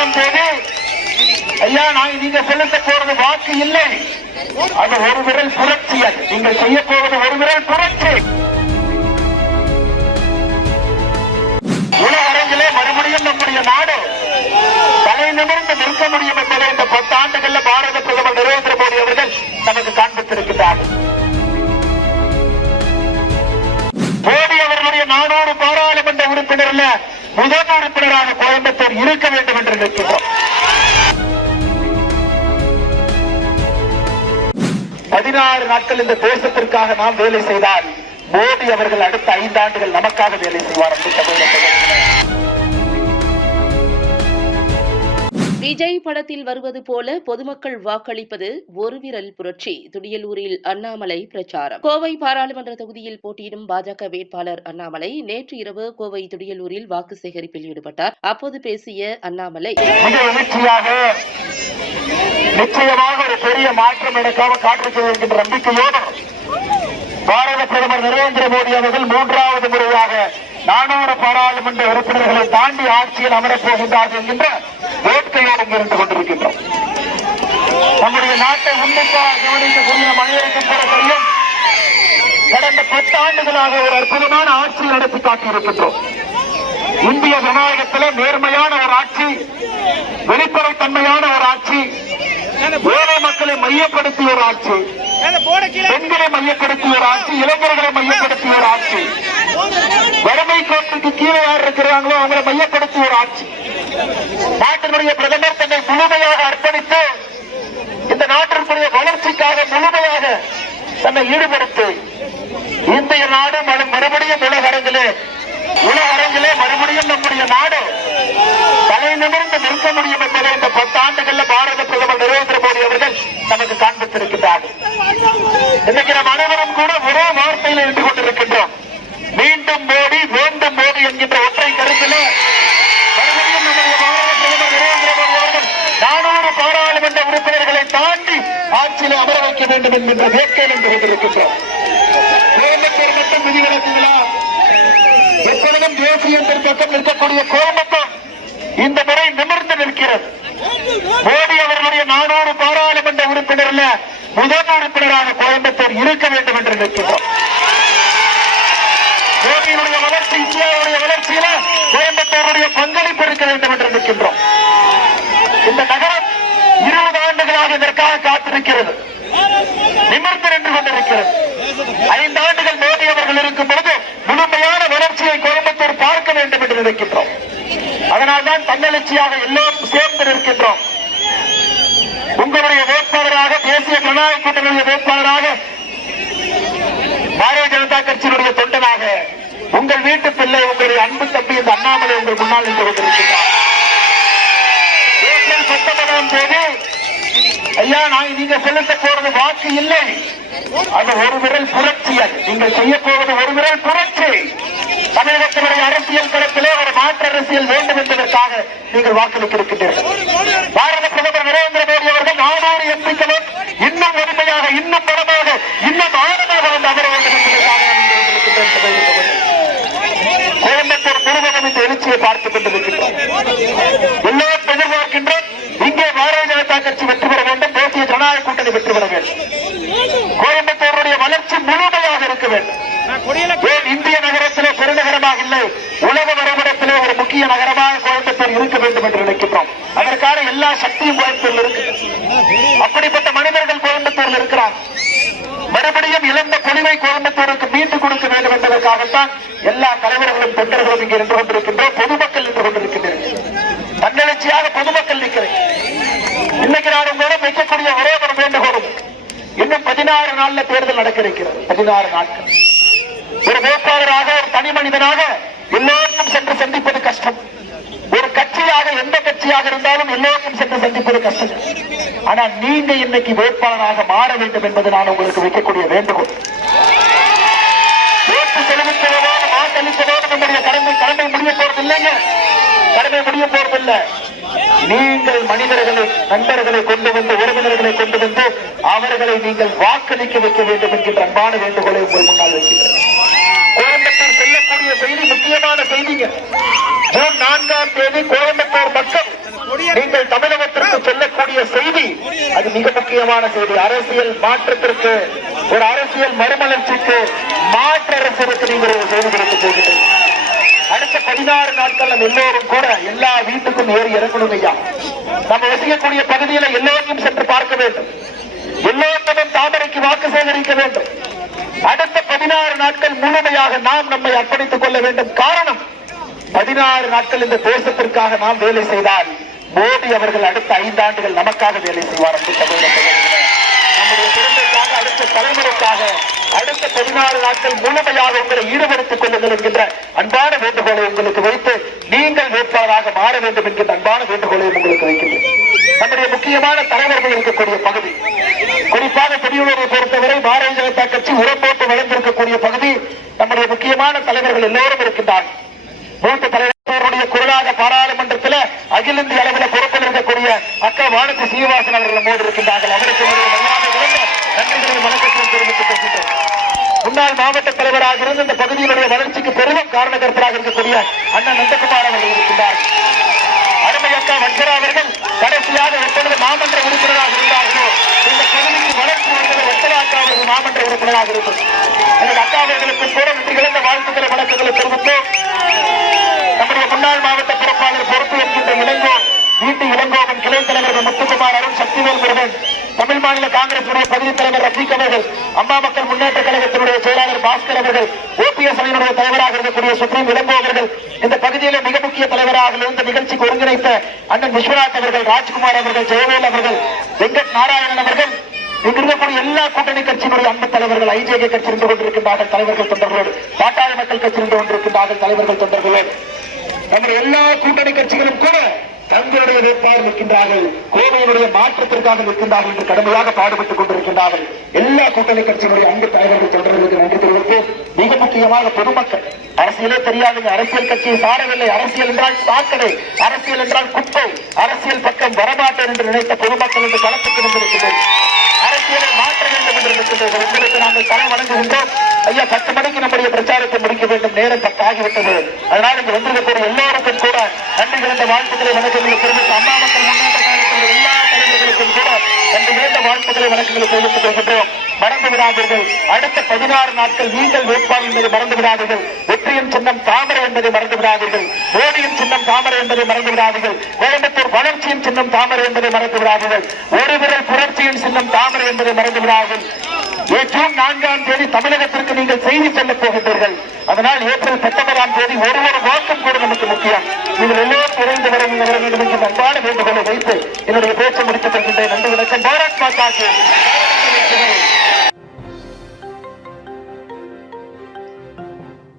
பத்தொன்பதாம் போது ஐயா நாங்க நீங்க செலுத்த போறது வாக்கு இல்லை. அது ஒரு விரல் புரட்சி அது. நீங்கள் செய்ய போவது ஒரு விரல் புரட்சி. உலக அரங்கிலே மறுபடியும் நம்முடைய நாடு தலை நிமிர்ந்து நிற்க முடியும் என்பதை இந்த பத்து ஆண்டுகள்ல பாரத முதல் உறுப்பினராக கோயம்புத்தூர் இருக்க வேண்டும் என்று நிற்கின்றோம் பதினாறு நாட்கள் இந்த தேசத்திற்காக நாம் வேலை செய்தால் மோடி அவர்கள் அடுத்த ஐந்தாண்டுகள் நமக்காக வேலை செய்வார் என்று விஜய் படத்தில் வருவது போல பொதுமக்கள் வாக்களிப்பது ஒரு விரல் புரட்சி. துடியலூரில் அண்ணாமலை பிரச்சாரம். கோவை பாராளுமன்ற தொகுதியில் போட்டியிடும் பாஜக வேட்பாளர் அண்ணாமலை நேற்று இரவு கோவை துடியலூரில் வாக்கு சேகரிப்பில் ஈடுபட்டார். அப்போது பேசிய அண்ணாமலை நிச்சயமாக ஒரு பெரிய மாற்றம் எனக்காக காட்டிருக்க என்கின்ற நம்பிக்கையோடு பாரத பிரதமர் நரேந்திர மோடி அவர்கள் மூன்றாவது முறையாக நானூறு பாராளுமன்ற உறுப்பினர்களை தாண்டி ஆட்சியில் அமரப் போகின்றார்கள் என்கின்ற வேட்கையோடு இருந்து கொண்டிருக்கின்றோம். நம்முடைய நாட்டை உன்னிப்பாக கவனிக்கக்கூடிய மனிதருக்கு கூட தெரியும். கடந்த பத்து ஆண்டுகளாக ஒரு அற்புதமான ஆட்சி நடத்தி காட்டியிருக்கின்றோம். இந்திய ஜனநாயகத்திலே நேர்மையான ஒரு ஆட்சி வெளிப்படைத்தன்மையான ஒரு ஆட்சி ஏழை மக்களை மையப்படுத்திய ஒரு ஆட்சி பெண்களை மையப்படுத்திய ஒரு ஆட்சி இளைஞர்களை மையப்படுத்திய ஒரு ஆட்சி. வறுமை கோட்டுக்கு கீழே யார் இருக்கிறாங்களோ அவங்களை மையப்படுத்திய ஒரு ஆட்சி. நாட்டினுடைய பிரதமர் தன்னை முழுமையாக அர்ப்பணித்து இந்த நாட்டிற்குரிய வளர்ச்சிக்காக முழுமையாக தன்னை ஈடுபடுத்தி இந்திய நாடு மறுபடியும் உலக அரங்கிலே உலக அரங்கிலே மறுபடியும் நம்முடைய நாடு தலை நிமிர்ந்து நிற்க முடியும் என்பதை இந்த பத்து ஆண்டுகள்ல பாரத பிரதமர் நரேந்திர மோடி அவர்கள் நமக்கு காண்பித்திருக்கிறார்கள் இன்னைக்கு நாம் அனைவரும் கூட ஒரே வார்த்தையில் இருந்து கொண்டிருக்கின்றோம் மீண்டும் மோடி வேண்டும் மோடி என்கின்ற ஒற்றை கருத்திலே மறுபடியும் நம்முடைய பாரத பிரதமர் நரேந்திர மோடி அவர்கள் நானூறு பாராளுமன்ற உறுப்பினர்களை தாண்டி ஆட்சியில அமர வைக்க வேண்டும் என்கின்ற வேட்கையில் இருந்து கொண்டிருக்கின்றோம் கோயம்புத்தூர் மட்டும் விதிவிலக்குகளா எப்பொழுதும் தேசிய பக்கம் இருக்கக்கூடிய கோயம்புத்தூர் இந்த முறை நிமிர்ந்து நிற்கிறது. மோடி அவர்களுடைய நானூறு பாராளுமன்ற உறுப்பினர்ல முதல் உறுப்பினராக கோயம்புத்தூர் இருக்க வேண்டும் என்று நிற்கின்றோம். மோடியினுடைய வளர்ச்சி இந்தியாவுடைய வளர்ச்சியில கோயம்புத்தூருடைய பங்களிப்பு இருக்க வேண்டும் என்று நிற்கின்றோம். இந்த நகரம் இருபது ஆண்டுகளாக இதற்கு இதற்காக காத்திருக்கிறது. நிமிர்ந்து நின்று கொண்டிருக்கிறது. ஐந்து ஆண்டுகள் மோடி அவர்கள் இருக்கும் பொழுது முழுமையான வளர்ச்சியை கோயம்புத்தூர் பார்க்க வேண்டும் என்று நினைக்கின்றோம். அதனால்தான் தன்னெழுச்சியாக எல்லோரும் சேர்ந்து நிற்கின்றோம். உங்களுடைய வேட்பாளராக தேசிய ஜனநாயக கூட்டணியுடைய வேட்பாளராக பாரதிய ஜனதா கட்சியினுடைய தொண்டனாக உங்கள் வீட்டு பிள்ளை உங்களுடைய அன்பு தம்பி இந்த அண்ணாமலை உங்கள் முன்னால் நின்று கொண்டிருக்கிறார். ஏப்ரல் பத்தொன்பதாம் தேதி ஐயா நாங்க நீங்க செலுத்த போறது வாக்கு இல்லை. அது ஒரு விரல் புரட்சி. அது நீங்கள் செய்ய போவது ஒரு விரல் புரட்சி. தமிழகத்தினுடைய அரசியல் களத்திலே ஒரு மாற்று அரசியல் வேண்டும் என்பதற்காக நீங்கள் வாக்களிக்க இருக்கின்றீர்கள். பாரத பிரதமர் நரேந்திர மோடி அவர்கள் நானூறு எம்பிக்களும் இன்னும் வலிமையாக இன்னும் பலமாக இன்னும் ஆழமாக வந்து அமர வேண்டும் என்பதற்காக கோயம்புத்தூர் முழுவதும் இந்த எழுச்சியை பார்த்துக் கொண்டிருக்கின்றோம் எல்லோரும் எதிர்பார்க்கின்றோம் இங்கே பாரதிய ஜனதா கட்சி வெற்றி பெற வேண்டும் தேசிய ஜனநாயக கூட்டணி வெற்றி வேண்டும். கோயம்புத்தூருடைய வளர்ச்சி முழுமையாக இருக்க வேண்டும். ஏன் இந்திய நகரத்திலே பெருநகரமாக இல்லை? உலக வரைபடத்திலே ஒரு முக்கிய நகரமாக கோயம்புத்தூர் இருக்க வேண்டும் என்று நினைக்கின்றோம். அதற்கான எல்லா சக்தியும் கோயம்புத்தூர்ல இருக்கு. அப்படிப்பட்ட மனிதர்கள் கோயம்புத்தூர்ல இருக்கிறார். மறுபடியும் இழந்த பொலிவை கோயம்புத்தூருக்கு மீட்டு கொடுக்க வேண்டும் என்பதற்காகத்தான் எல்லா தலைவர்களும் தொண்டர்களும் இங்கே நின்று கொண்டிருக்கின்றோம். பொதுமக்கள் நின்று கொண்டிருக்கின்றனர். தன்னெழுச்சியாக பொதுமக்கள் நிற்கிறேன் இன்னைக்கு நான் உங்களோட வைக்கக்கூடிய ஒரே ஒரு வேண்டுகோளும். இன்னும் பதினாறு நாள்ல தேர்தல் நடக்க இருக்கிறது பதினாறு நாட்கள். ஒரு வேட்பாளராக ஒரு தனி மனிதனாக எல்லோருக்கும் சென்று சந்திப்பது கஷ்டம். ஒரு கட்சியாக எந்த கட்சியாக இருந்தாலும் எல்லோருக்கும் சென்று சந்திப்பது கஷ்டம். ஆனா நீங்க இன்னைக்கு வேட்பாளராக மாற வேண்டும் என்பது நான் உங்களுக்கு வைக்கக்கூடிய வேண்டுகோள். ஓட்டு செலுத்துவதோடு வாக்களிப்பதோடு நம்முடைய கடமை கடமை முடிய போறது இல்லைங்க கடமை முடிய போறதில்லை. நீங்கள் மனிதர்களை நண்பர்களை கொண்டு வந்து உறவினர்களை கொண்டு வந்து அவர்களை நீங்கள் வாக்களிக்க வைக்க வேண்டும் என்கின்ற அன்பான வேண்டுகோளை உங்கள் முன்னால் வைக்கின்றேன். கோயம்புத்தூர் செல்லக்கூடிய செய்தி முக்கியமான செய்திங்க. ஜூன் நான்காம் தேதி கோயம்புத்தூர் மக்கள் நீங்கள் தமிழகத்திற்கு சொல்லக்கூடிய செய்தி அது மிக முக்கியமான செய்தி. அரசியல் மாற்றத்திற்கு ஒரு அரசியல் மறுமலர்ச்சிக்கு மாற்று அரசு நீங்கள் செய்து செய்தி போகிறீர்கள். பதினாறு நாட்கள் நம்ம எல்லோரும் கூட எல்லா வீட்டுக்கும் ஏறி இறங்கணும் ஐயா. நம்ம வசிக்கக்கூடிய பகுதியில எல்லோரையும் சென்று பார்க்க வேண்டும். எல்லோருக்கும் தாமரைக்கு வாக்கு சேகரிக்க வேண்டும். அடுத்த பதினாறு நாட்கள் முழுமையாக நாம் நம்மை அர்ப்பணித்துக் கொள்ள வேண்டும். காரணம் பதினாறு நாட்கள் இந்த தேசத்திற்காக நாம் வேலை செய்தால் மோடி அவர்கள் அடுத்த ஐந்து ஆண்டுகள் நமக்காக வேலை செய்வார். என்று நம்முடைய குழந்தைக்காக அடுத்த தலைமுறைக்காக அடுத்த பதினாறு நாட்கள் முழுமையாக உங்களை ஈடுபடுத்திக் கொள்ளுங்கள் என்கின்ற அன்பான வேண்டுகோளை உங்களுக்கு வைத்து நீங்கள் வேட்பாளராக மாற வேண்டும் என்கின்ற அன்பான வேண்டுகோளையும் உங்களுக்கு வைக்கின்றேன். நம்முடைய முக்கியமான தலைவர்கள் இருக்கக்கூடிய பகுதி குறிப்பாக பெரியவரை பொறுத்தவரை பாரதிய ஜனதா கட்சி உரம் போட்டு வளர்ந்திருக்கக்கூடிய பகுதி நம்முடைய முக்கியமான தலைவர்கள் எல்லோரும் இருக்கின்றார்கள். மூத்த தலைவருடைய குரலாக பாராளுமன்றத்தில் அகில இந்திய அளவில் பொறுப்பில் இருக்கக்கூடிய அக்கா வானதி சீனிவாசன் அவர்கள் மோடி இருக்கின்றார்கள். முன்னாள் மாவட்ட தலைவராக இருந்து இந்த பகுதியினுடைய வளர்ச்சிக்கு பெரும் காரணகர்த்தராக இருக்கக்கூடிய அண்ணன் நந்தகுமார் அவர்கள் இருக்கின்றார். அருமை அக்கா வச்சரா அவர்கள் கடைசியாக எப்பொழுது மாமன்ற உறுப்பினராக இருந்தார்களோ இந்த பகுதிக்கு வளர்ச்சி வந்தது வக்கரா அக்கா அவர்கள் மாமன்ற உறுப்பினராக இருக்கும். எனது அக்கா அவர்களுக்கு கூட வெற்றி கிழந்த வாழ்த்துக்களை வணக்கங்களை தெரிவித்து நம்முடைய முன்னாள் மாவட்ட பொறுப்பாளர் பொறுப்பு என்கின்ற இளங்கோ வீட்டு இளங்கோவன் கிளை தலைவர்கள் முத்துக்குமார் அருண் சக்திவேல் முருகன் தமிழ் மாநில காங்கிரசுடைய பகுதி தலைவர் ரஃபீக் அவர்கள் அம்மா மக்கள் முன்னேற்ற கழகத்தினுடைய செயலாளர் பாஸ்கர் அவர்கள் ஓபிஎஸ் அணியினுடைய தலைவராக இருக்கக்கூடிய சுப்ரீம் இளம்போ அவர்கள் இந்த பகுதியில மிக முக்கிய தலைவராக இருந்த நிகழ்ச்சிக்கு ஒருங்கிணைத்த அண்ணன் விஸ்வநாத் அவர்கள் ராஜ்குமார் அவர்கள் ஜெயவேல் அவர்கள் வெங்கட் நாராயணன் அவர்கள் இங்கிருக்கக்கூடிய எல்லா கூட்டணி கட்சியினுடைய அன்பு தலைவர்கள் ஐஜேகே கட்சி இருந்து கொண்டிருக்கின்றார்கள் தலைவர்கள் தொண்டர்களோடு பாட்டாளி மக்கள் கட்சி இருந்து கொண்டிருக்கின்றார்கள் தலைவர்கள் தொண்டர்களோடு. நம்முடைய எல்லா கூட்டணி கட்சிகளும் கூட தங்களுடைய வேட்பாளர் நிற்கின்றார்கள். கோவையினுடைய மாற்றத்திற்காக நிற்கின்றார்கள் என்று கடுமையாக பாடுபட்டுக் கொண்டிருக்கின்றார்கள். எல்லா கூட்டணி கட்சியினுடைய அன்பு தலைவர்கள் தொடர்களுக்கு நன்றி தெரிவித்து மிக முக்கியமாக பொதுமக்கள் அரசியலே தெரியாதுங்க அரசியல் கட்சியை சாரவில்லை. அரசியல் என்றால் சாக்கடை அரசியல் என்றால் குப்பை அரசியல் பக்கம் வரமாட்டேன் என்று நினைத்த பொதுமக்கள் என்று களத்துக்கு நின்றிருக்கிறேன் அரசியலை மாற்ற வேண்டும் என்று இருக்கின்றீர்கள் உங்களுக்கு நாங்கள் தலை வணங்குகின்றோம். ஐயா பத்து மணிக்கு நம்முடைய பிரச்சாரத்தை முடிக்க வேண்டும். நேரம் பத்தாகிவிட்டது. அதனால் இங்கு வந்திருக்கக்கூடிய எல்லோருக்கும் கூட நன்றி வாழ்த்துக்களை வணக்கங்களை தெரிவித்து அம்மா மக்கள் முன்னேற்ற காலத்தில் எல்லா தலைவர்களுக்கும் கூட என்று கிடந்த வாழ்த்துக்களை வணக்கங்களை தெரிவித்துக் கொள்கின்றோம். மறந்து விடாதீர்கள். அடுத்த பதினாறு நாட்கள் நீங்கள் வேட்பாளர் என்பதை மறந்து விடாதீர்கள். வெற்றியின் சின்னம் தாமரை என்பதை மறந்து விடாதீர்கள். மோடியின் சின்னம் தாமரை என்பதை மறந்து விடாதீர்கள். கோயம்புத்தூர் வளர்ச்சியின் சின்னம் தாமரை என்பதை மறந்து விடாதீர்கள். ஒரு விரல் புரட்சியின் சின்னம் தாமரை என்பதை மறந்து விடாதீர்கள். ஜூன் நான்காம் தேதி தமிழகத்திற்கு நீங்கள் செய்தி செல்லப் போகின்றீர்கள். அதனால் ஏப்ரல் பத்தொன்பதாம் தேதி ஒரு ஒரு வாக்கம் கூட நமக்கு முக்கியம். நீங்கள் எல்லோரும் விரைந்து வர வர வேண்டும் என்று அன்பான வேண்டுகோளை வைத்து என்னுடைய பேச்சை முடித்துக் கொள்கின்ற நன்றி வணக்கம். பாரத் மாதாக்கு